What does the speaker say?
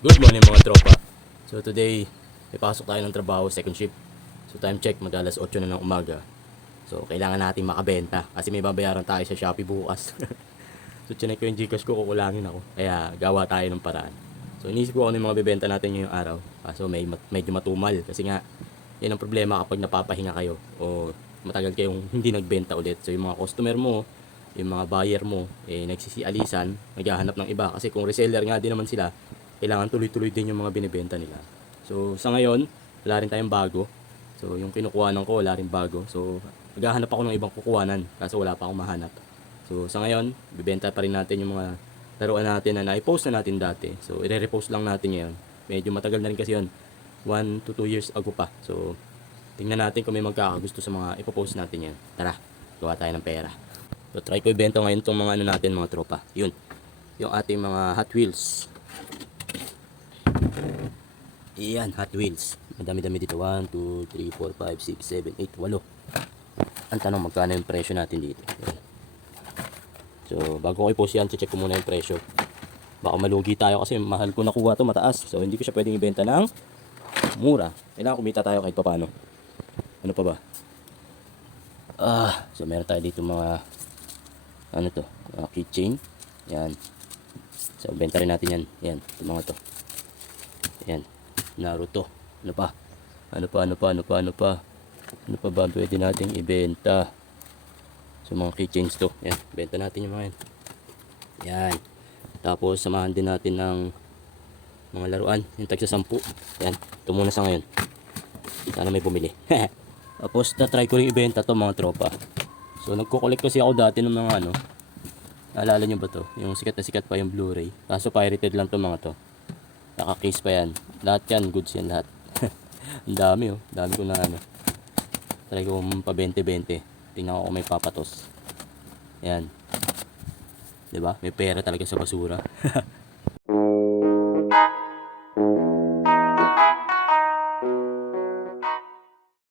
Good morning mga tropa. So today, may pasok tayo ng trabaho, second shift. So time check, mag-alas 8 na ng umaga. So kailangan natin makabenta kasi may babayaran tayo sa Shopee bukas. So chinek ko yung Gcash ko, kukulangin ako. Kaya gawa tayo ng paraan. So inisip ko ano yung mga bibenta natin ngayong araw. Kaso medyo matumal kasi nga yan ang problema kapag napapahinga kayo o matagal kayong hindi nagbenta ulit. So yung mga customer mo, yung mga buyer mo, nagsisialisan, naghahanap ng iba. Kasi kung reseller nga din naman sila, kailangan tuloy-tuloy din yung mga binibenta nila. So sa ngayon, wala rin tayong bago. So yung kinukuhanan ko, wala rin bago. So maghahanap ako ng ibang kukuhanan kaso wala pa akong mahanap. So sa ngayon, bibenta pa rin natin yung mga laruan natin na na-post na natin dati. So i-repost lang natin ngayon. Medyo matagal na rin kasi yun. 1 to 2 years ago pa. So tingnan natin kung may magkakagusto sa mga ipopost natin yan. Tara, gawa tayo ng pera. So try ko ibenta ngayon itong mga ano natin mga tropa. Yun, yung ating mga Hot Wheels. Iyan, Hot Wheels. Madami-dami dito. 1, 2, 3, 4, 5, 6, 7, 8, 8. Ang tanong, magkano yung presyo natin dito? Ayan. So, bago ko i-post yan, check ko muna yung presyo. Baka malugi tayo kasi mahal ko nakuha to, mataas. So, hindi ko siya pwedeng ibenta ng mura. Kailangan kumita tayo kahit paano. Ano pa ba? So meron tayo dito mga ano to, keychain. Yan. So, benta rin natin yan. Yan, itong mga to. Yan, Naruto. Ano pa? Ano pa ba pwede nating ibenta? So mga keychains to. Yan, benta natin yung mga yan. Yan. Tapos samahan din natin ng mga laruan, yung tagsa 10. Yan, ito muna sa ngayon. Sana may bumili. Tapos try ko rin ibenta to mga tropa. So nagko-collect kasi ako dati ng mga ano. Naalala nyo ba to? Yung sikat na sikat pa yung Blu-ray. Kaso pirated lang to mga to. Naka-case pa yan. Lahat yan, goods yan lahat. Ang dami oh. Dami ko na ano. Try ko pa 20-20. Tingnan ko kung may papatos. Yan. 'Di ba? May pera talaga sa basura.